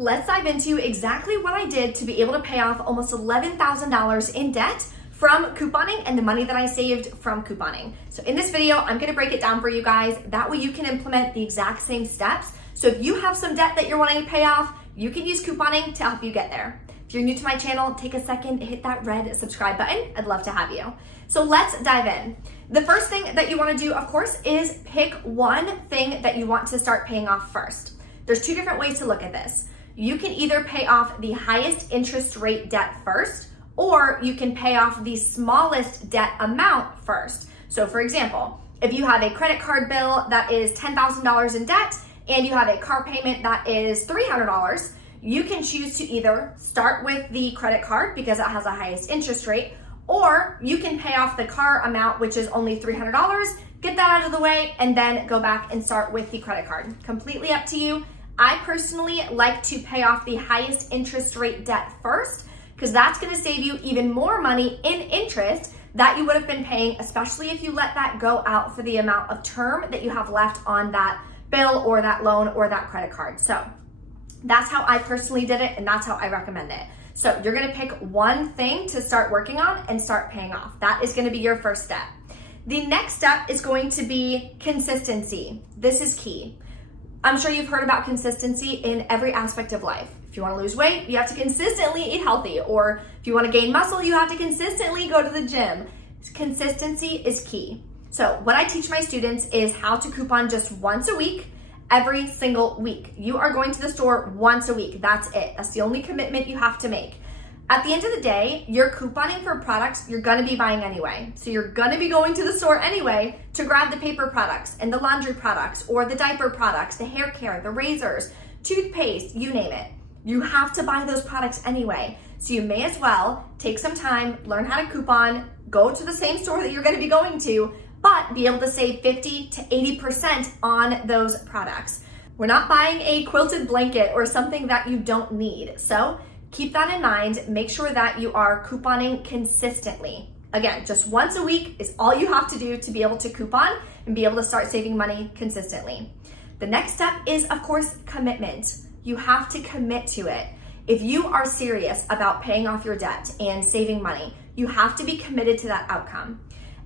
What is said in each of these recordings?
Let's dive into exactly what I did to be able to pay off almost $11,000 in debt from couponing and the money that I saved from couponing. So in this video, I'm gonna break it down for you guys. That way you can implement the exact same steps. So if you have some debt that you're wanting to pay off, you can use couponing to help you get there. If you're new to my channel, take a second, hit that red subscribe button. I'd love to have you. So let's dive in. The first thing that you wanna do, of course, is pick one thing that you want to start paying off first. There's two different ways to look at this. You can either pay off the highest interest rate debt first, or you can pay off the smallest debt amount first. So for example, if you have a credit card bill that is $10,000 in debt and you have a car payment that is $300, you can choose to either start with the credit card because it has the highest interest rate, or you can pay off the car amount, which is only $300, get that out of the way, and then go back and start with the credit card. Completely up to you. I personally like to pay off the highest interest rate debt first because that's gonna save you even more money in interest that you would have been paying, especially if you let that go out for the amount of term that you have left on that bill or that loan or that credit card. So that's how I personally did it and that's how I recommend it. So you're gonna pick one thing to start working on and start paying off. That is gonna be your first step. The next step is going to be consistency. This is key. I'm sure you've heard about consistency in every aspect of life. If you want to lose weight, you have to consistently eat healthy, or if you want to gain muscle, you have to consistently go to the gym. Consistency is key. So what I teach my students is how to coupon just once a week, every single week. You are going to the store once a week. That's it. That's the only commitment you have to make. At the end of the day, you're couponing for products you're gonna be buying anyway. So you're gonna be going to the store anyway to grab the paper products and the laundry products or the diaper products, the hair care, the razors, toothpaste, you name it. You have to buy those products anyway. So you may as well take some time, learn how to coupon, go to the same store that you're gonna be going to, but be able to save 50 to 80% on those products. We're not buying a quilted blanket or something that you don't need. So keep that in mind. Make sure that you are couponing consistently. Again, just once a week is all you have to do to be able to coupon and be able to start saving money consistently. The next step is, of course, commitment. You have to commit to it. If you are serious about paying off your debt and saving money, you have to be committed to that outcome.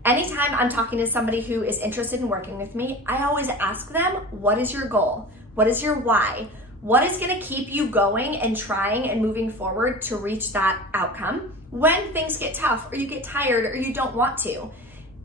Anytime I'm talking to somebody who is interested in working with me, I always ask them, what is your goal? What is your why? What is gonna keep you going and trying and moving forward to reach that outcome when things get tough or you get tired or you don't want to?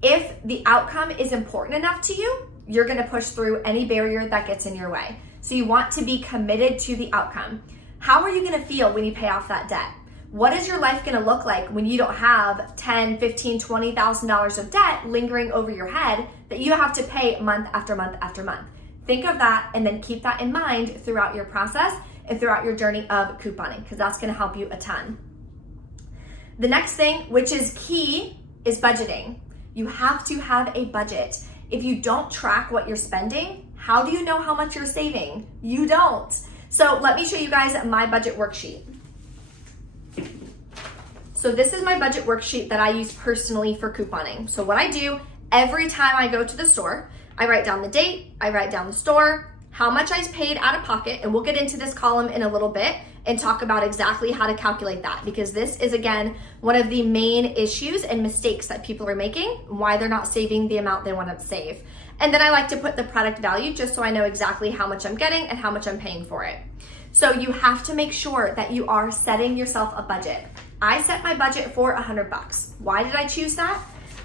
If the outcome is important enough to you, you're gonna push through any barrier that gets in your way. So you want to be committed to the outcome. How are you gonna feel when you pay off that debt? What is your life gonna look like when you don't have $10,000, $15,000, $20,000 of debt lingering over your head that you have to pay month after month after month? Think of that and then keep that in mind throughout your process and throughout your journey of couponing, because that's gonna help you a ton. The next thing, which is key, is budgeting. You have to have a budget. If you don't track what you're spending, how do you know how much you're saving? You don't. So let me show you guys my budget worksheet. So this is my budget worksheet that I use personally for couponing. So what I do every time I go to the store, I write down the date, I write down the store, how much I paid out of pocket, and we'll get into this column in a little bit and talk about exactly how to calculate that, because this is, again, one of the main issues and mistakes that people are making, why they're not saving the amount they want to save. And then I like to put the product value just so I know exactly how much I'm getting and how much I'm paying for it. So you have to make sure that you are setting yourself a budget. I set my budget for $100. Why did I choose that?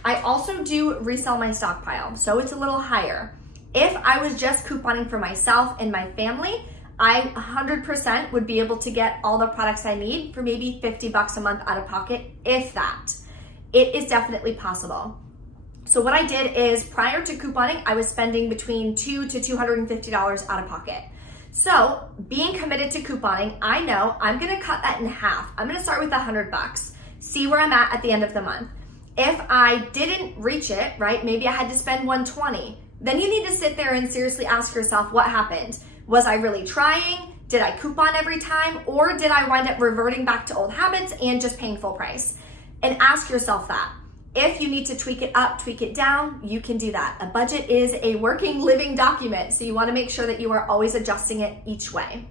I also do resell my stockpile, so it's a little higher. If I was just couponing for myself and my family, I 100% would be able to get all the products I need for maybe $50 a month out of pocket, if that. It is definitely possible. So what I did is, prior to couponing, I was spending between $200 to $250 out of pocket. So being committed to couponing, I know I'm gonna cut that in half. I'm gonna start with $100, see where I'm at the end of the month. If I didn't reach it, right, maybe I had to spend $120, then you need to sit there and seriously ask yourself, what happened? Was I really trying? Did I coupon every time? Or did I wind up reverting back to old habits and just paying full price? And ask yourself that. If you need to tweak it up, tweak it down, you can do that. A budget is a working, living document, so you wanna make sure that you are always adjusting it each way.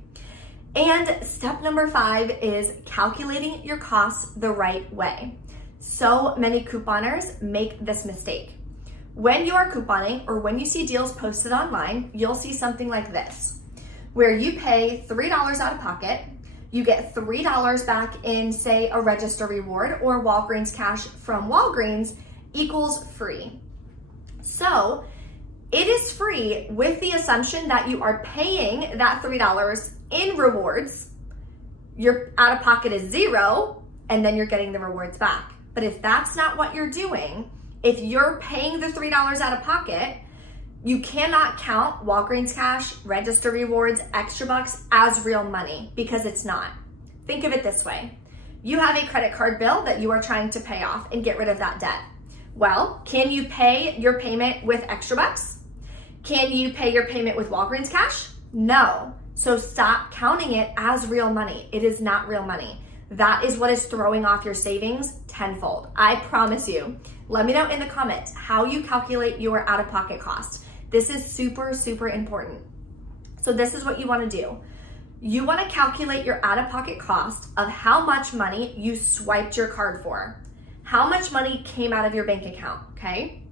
And step number 5 is calculating your costs the right way. So many couponers make this mistake. When you are couponing or when you see deals posted online, you'll see something like this, where you pay $3 out of pocket, you get $3 back in, say, a register reward or Walgreens cash from Walgreens equals free. So it is free with the assumption that you are paying that $3 in rewards, your out of pocket is 0, and then you're getting the rewards back. But if that's not what you're doing, if you're paying the $3 out of pocket, you cannot count Walgreens cash, register rewards, extra bucks as real money because it's not. Think of it this way. You have a credit card bill that you are trying to pay off and get rid of that debt. Well, can you pay your payment with extra bucks? Can you pay your payment with Walgreens cash? No. So stop counting it as real money. It is not real money. That is what is throwing off your savings tenfold. I promise you. Let me know in the comments how you calculate your out-of-pocket cost. This is super, super important. So this is what you want to do. You want to calculate your out-of-pocket cost of how much money you swiped your card for. How much money came out of your bank account, okay?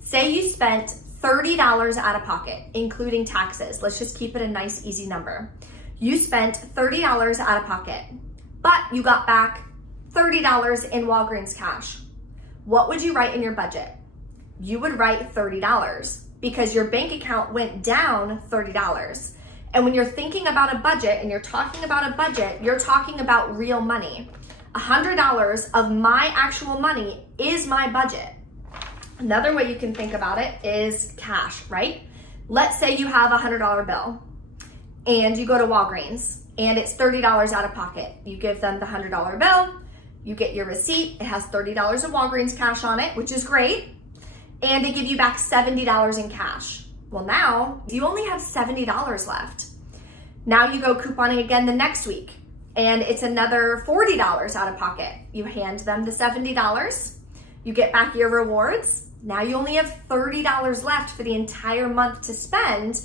Say you spent $30 out of pocket, including taxes. Let's just keep it a nice, easy number. You spent $30 out of pocket, but you got back $30 in Walgreens cash. What would you write in your budget? You would write $30 because your bank account went down $30. And when you're thinking about a budget and you're talking about a budget, you're talking about real money. $100 of my actual money is my budget. Another way you can think about it is cash, right? Let's say you have a $100 bill and you go to Walgreens and it's $30 out of pocket. You give them the $100 bill, you get your receipt, it has $30 of Walgreens cash on it, which is great, and they give you back $70 in cash. Well, now you only have $70 left. Now you go couponing again the next week and it's another $40 out of pocket. You hand them the $70, you get back your rewards. Now you only have $30 left for the entire month to spend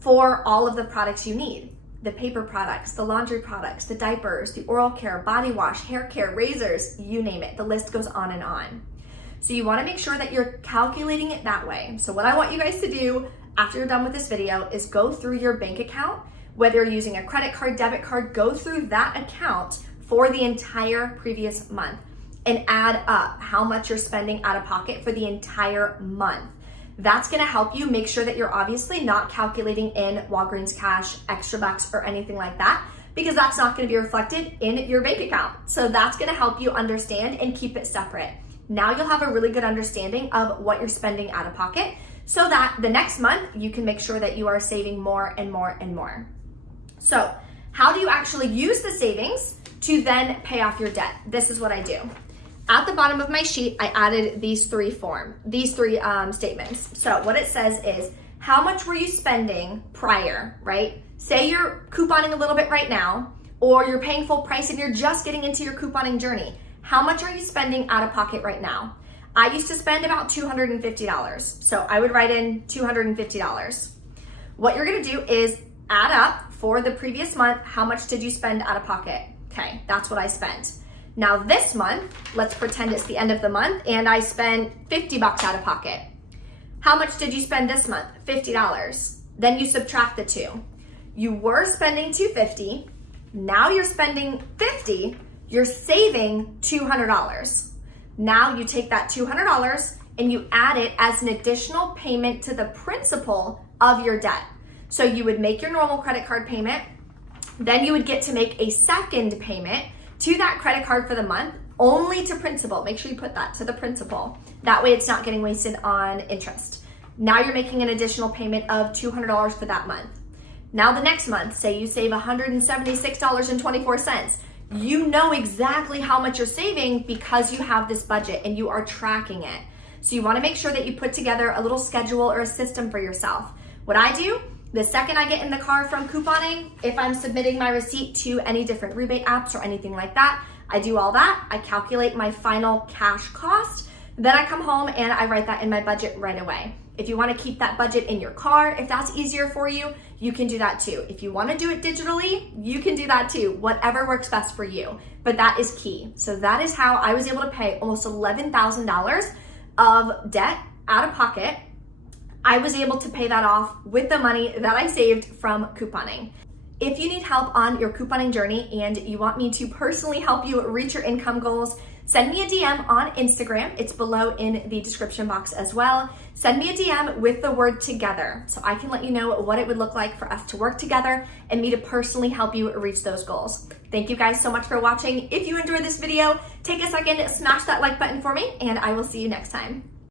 for all of the products you need. The paper products, the laundry products, the diapers, the oral care, body wash, hair care, razors, you name it. The list goes on and on. So you want to make sure that you're calculating it that way. So what I want you guys to do after you're done with this video is go through your bank account, whether you're using a credit card, debit card, go through that account for the entire previous month and add up how much you're spending out of pocket for the entire month. That's gonna help you make sure that you're obviously not calculating in Walgreens cash, extra bucks, or anything like that, because that's not gonna be reflected in your bank account. So that's gonna help you understand and keep it separate. Now you'll have a really good understanding of what you're spending out of pocket so that the next month you can make sure that you are saving more and more and more. So how do you actually use the savings to then pay off your debt? This is what I do. At the bottom of my sheet, I added these three statements. So what it says is, how much were you spending prior, right? Say you're couponing a little bit right now, or you're paying full price and you're just getting into your couponing journey. How much are you spending out of pocket right now? I used to spend about $250. So I would write in $250. What you're gonna do is add up for the previous month, how much did you spend out of pocket? Okay, that's what I spent. Now this month, let's pretend it's the end of the month and I spent $50 out of pocket. How much did you spend this month? $50. Then you subtract the two. You were spending $250, now you're spending $50, you're saving $200. Now you take that $200 and you add it as an additional payment to the principal of your debt. So you would make your normal credit card payment, then you would get to make a second payment to that credit card for the month, only to principal. Make sure you put that to the principal. That way it's not getting wasted on interest. Now you're making an additional payment of $200 for that month. Now the next month, say you save $176.24. You know exactly how much you're saving because you have this budget and you are tracking it. So you wanna make sure that you put together a little schedule or a system for yourself. What I do, the second I get in the car from couponing, if I'm submitting my receipt to any different rebate apps or anything like that, I do all that. I calculate my final cash cost. Then I come home and I write that in my budget right away. If you want to keep that budget in your car, if that's easier for you, you can do that too. If you want to do it digitally, you can do that too. Whatever works best for you. But that is key. So that is how I was able to pay almost $11,000 of debt out of pocket. I was able to pay that off with the money that I saved from couponing. If you need help on your couponing journey and you want me to personally help you reach your income goals, send me a DM on Instagram. It's below in the description box as well. Send me a DM with the word together so I can let you know what it would look like for us to work together and me to personally help you reach those goals. Thank you guys so much for watching. If you enjoyed this video, take a second, smash that like button for me, and I will see you next time.